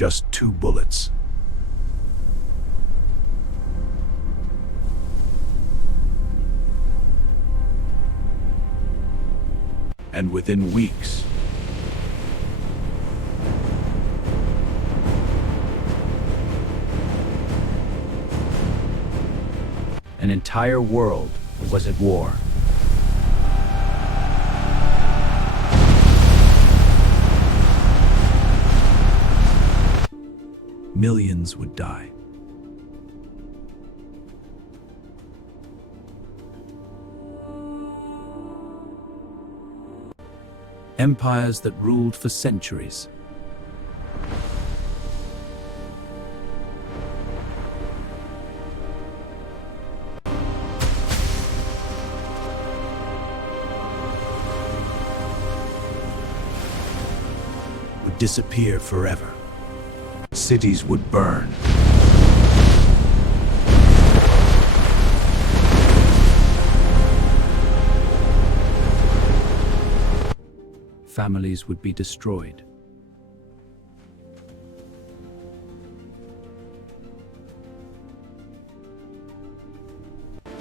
just 2 bullets. And within weeks, an entire world was at war. Millions would die. Empires that ruled for centuries. Would disappear forever. Cities would burn. Families would be destroyed.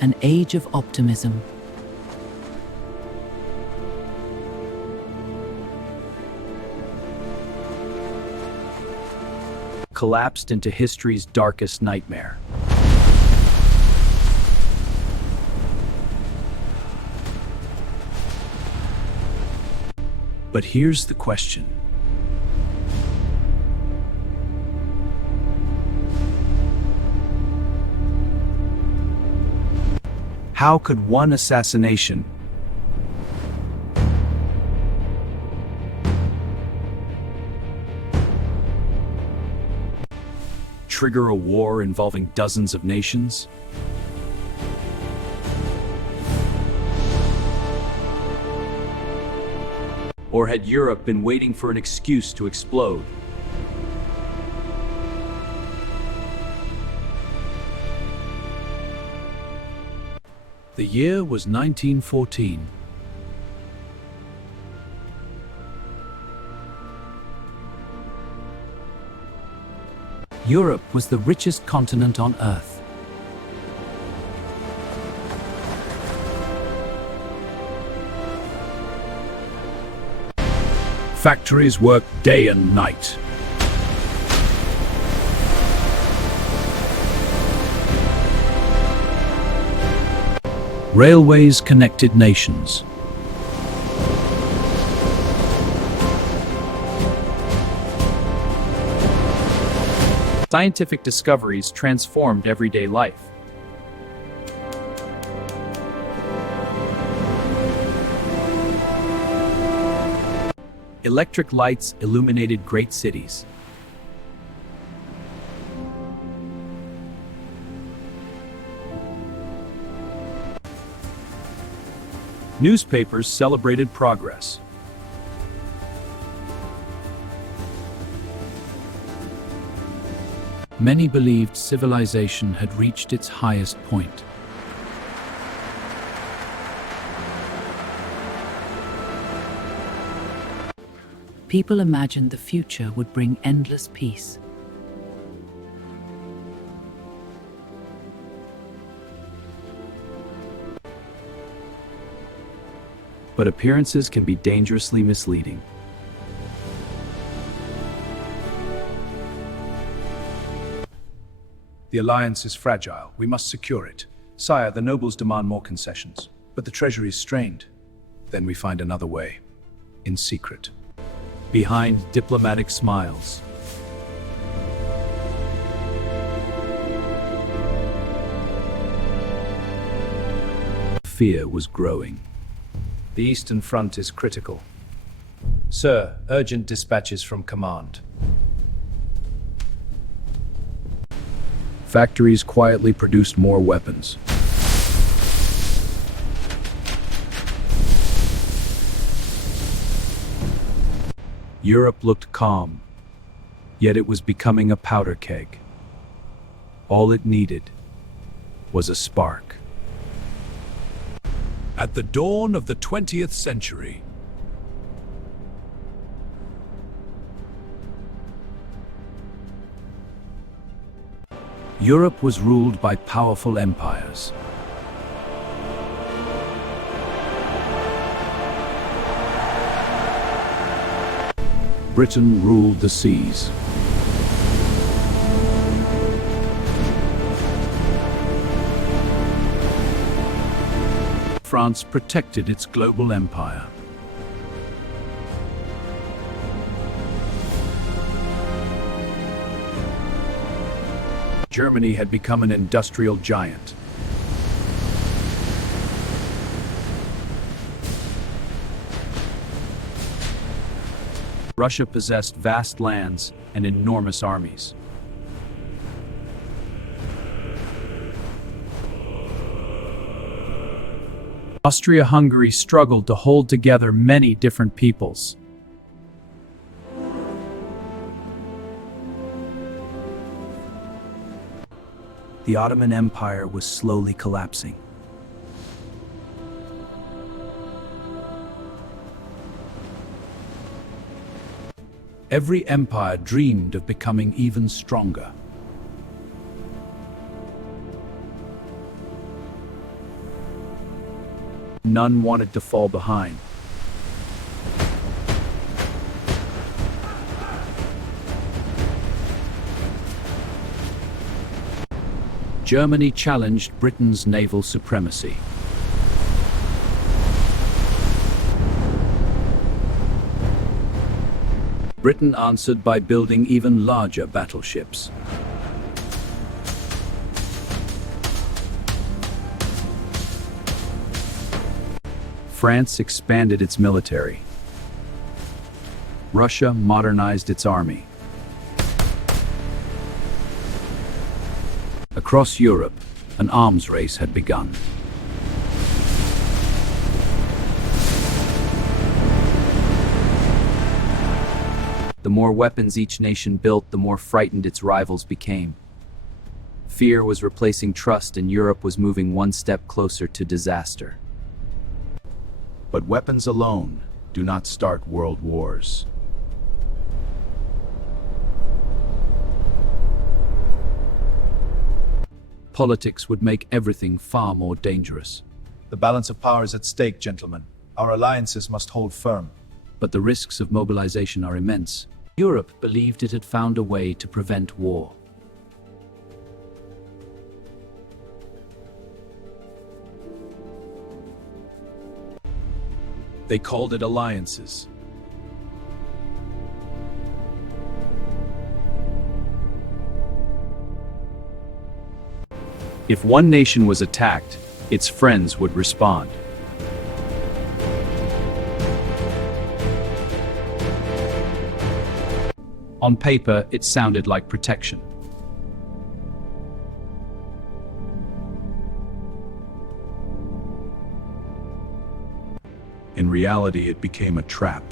An age of optimism. Collapsed into history's darkest nightmare. But here's the question. How could one assassination trigger a war involving dozens of nations? Or had Europe been waiting for an excuse to explode? The year was 1914. Europe was the richest continent on Earth. Factories worked day and night. Railways connected nations. Scientific discoveries transformed everyday life. Electric lights illuminated great cities. Newspapers celebrated progress. Many believed civilization had reached its highest point. People imagined the future would bring endless peace. But appearances can be dangerously misleading. The alliance is fragile. We must secure it. Sire, the nobles demand more concessions, but the treasury is strained. Then we find another way, in secret, behind diplomatic smiles. Fear was growing. The Eastern Front is critical. Sir, urgent dispatches from command. Factories quietly produced more weapons. Europe looked calm, yet it was becoming a powder keg. All it needed was a spark. At the dawn of the 20th century, Europe was ruled by powerful empires. Britain ruled the seas. France protected its global empire. Germany had become an industrial giant. Russia possessed vast lands and enormous armies. Austria-Hungary struggled to hold together many different peoples. The Ottoman Empire was slowly collapsing. Every empire dreamed of becoming even stronger. None wanted to fall behind. Germany challenged Britain's naval supremacy. Britain answered by building even larger battleships. France expanded its military. Russia modernized its army. Across Europe, an arms race had begun. The more weapons each nation built, the more frightened its rivals became. Fear was replacing trust, and Europe was moving one step closer to disaster. But weapons alone do not start world wars. Politics would make everything far more dangerous. The balance of power is at stake, gentlemen. Our alliances must hold firm. But the risks of mobilization are immense. Europe believed it had found a way to prevent war. They called it alliances. If one nation was attacked, its friends would respond. On paper, it sounded like protection. In reality, it became a trap.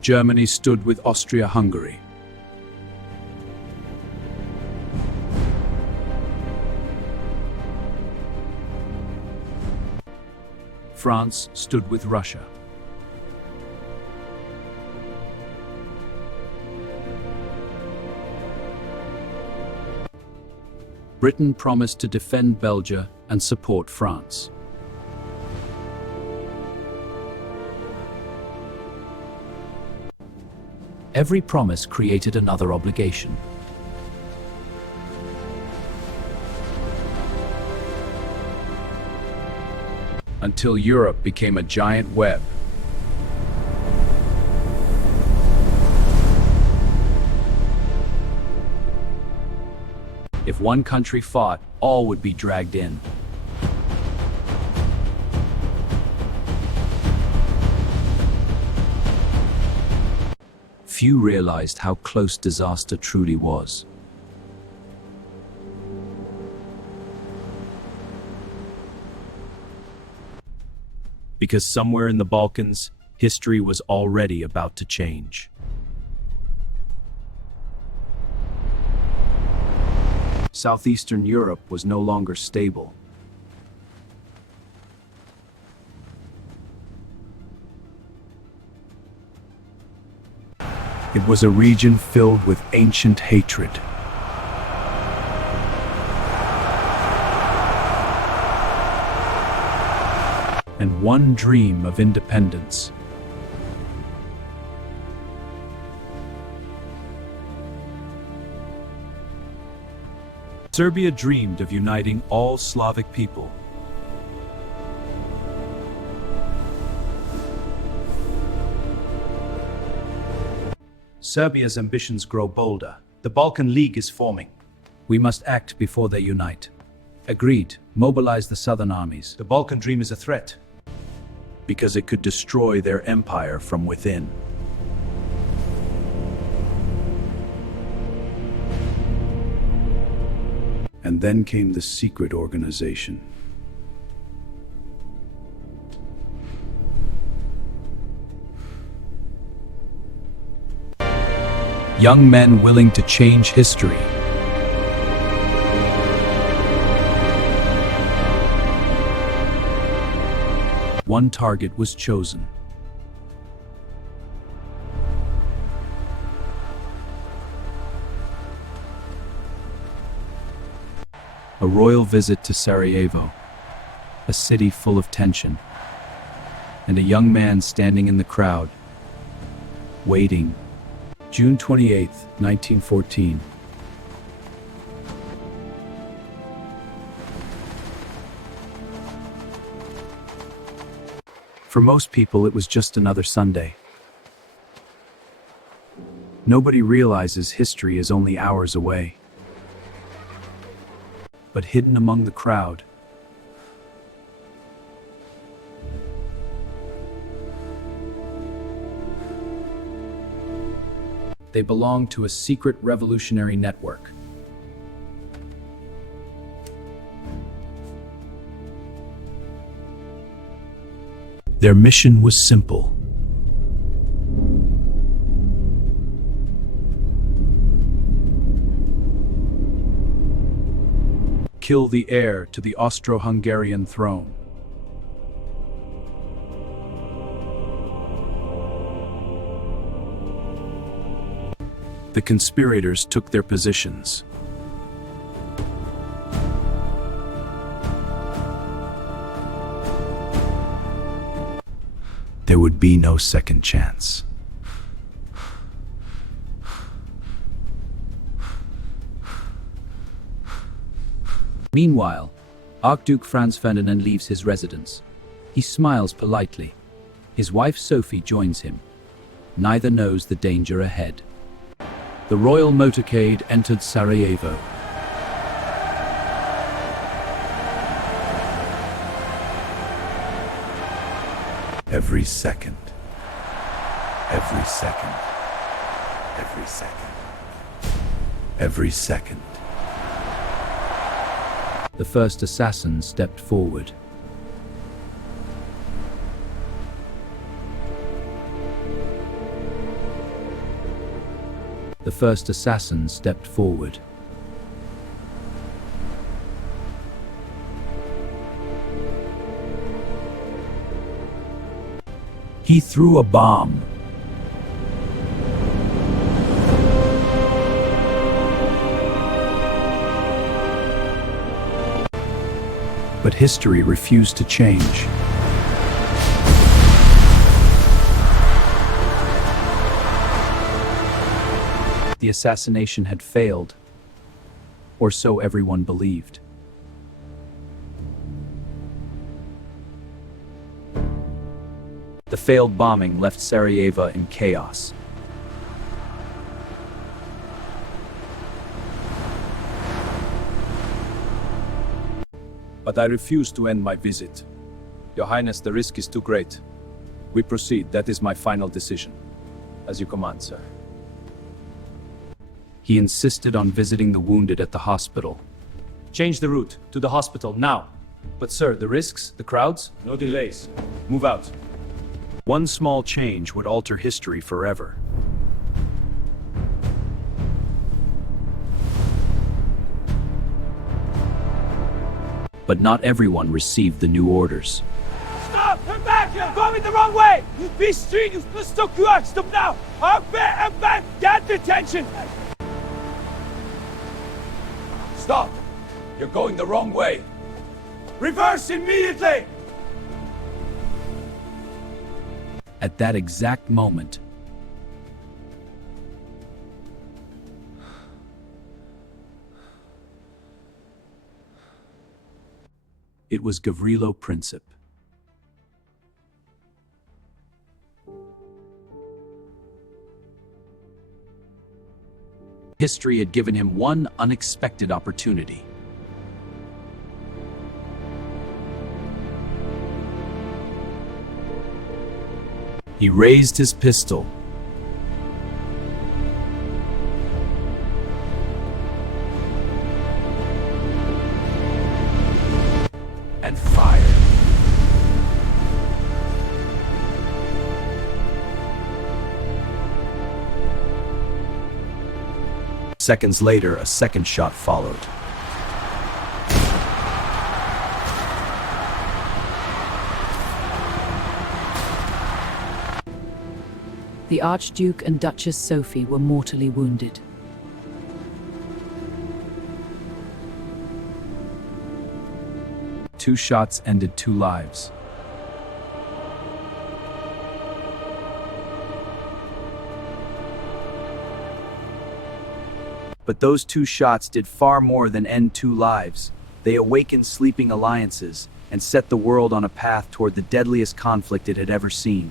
Germany stood with Austria-Hungary. France stood with Russia. Britain promised to defend Belgium and support France. Every promise created another obligation. Until Europe became a giant web. If one country fought, all would be dragged in. Few realized how close disaster truly was. Because somewhere in the Balkans, history was already about to change. Southeastern Europe was no longer stable. It was a region filled with ancient hatred. And one dream of independence. Serbia dreamed of uniting all Slavic people. Serbia's ambitions grow bolder. The Balkan League is forming. We must act before they unite. Agreed. Mobilize the southern armies. The Balkan dream is a threat, because it could destroy their empire from within. And then came the secret organization. Young men willing to change history. One target was chosen. A royal visit to Sarajevo, a city full of tension, and a young man standing in the crowd, waiting. June 28, 1914. For most people, it was just another Sunday. Nobody realizes history is only hours away. But hidden among the crowd, they belong to a secret revolutionary network. Their mission was simple. Kill the heir to the Austro-Hungarian throne. The conspirators took their positions. There would be no second chance. Meanwhile, Archduke Franz Ferdinand leaves his residence. He smiles politely. His wife Sophie joins him. Neither knows the danger ahead. The royal motorcade entered Sarajevo. Every second. Every second. Every second. Every second. The first assassin stepped forward. The first assassin stepped forward. He threw a bomb. But history refused to change. The assassination had failed, or so everyone believed. The failed bombing left Sarajevo in chaos. But I refuse to end my visit. Your Highness, the risk is too great. We proceed. That is my final decision. As you command, sir. He insisted on visiting the wounded at the hospital. Change the route to the hospital now. But sir, the risks, the crowds? No delays. Move out. One small change would alter history forever. But not everyone received the new orders. Stop! Turn back! You're going the wrong way! These strings stuck to us. Stop now. Up back. Get attention. Stop! You're going the wrong way. Reverse immediately. At that exact moment, it was Gavrilo Princip. History had given him one unexpected opportunity. He raised his pistol. And fired. Seconds later, a second shot followed. The Archduke and Duchess Sophie were mortally wounded. Two shots ended two lives. But those two shots did far more than end two lives. They awakened sleeping alliances and set the world on a path toward the deadliest conflict it had ever seen.